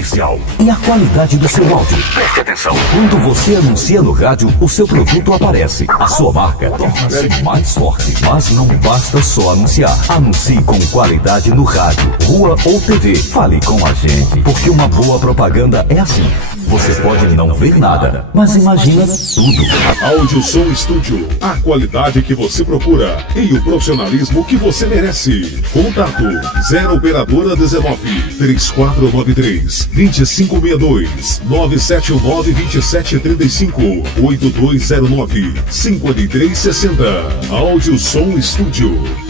comercial e a qualidade do seu áudio. Preste atenção. Quando você anuncia no rádio, o seu produto aparece. A sua marca torna-se mais forte. Mas não basta só anunciar. Anuncie com qualidade no rádio, rua ou TV. Fale com a gente, porque uma boa propaganda é assim. Você pode não ver nada, mas imagina tudo. Áudio Som Estúdio, a qualidade que você procura e o profissionalismo que você merece. Contato 0 operadora 19 3493 2562 979 2735 8209 5360. Áudio Som Estúdio.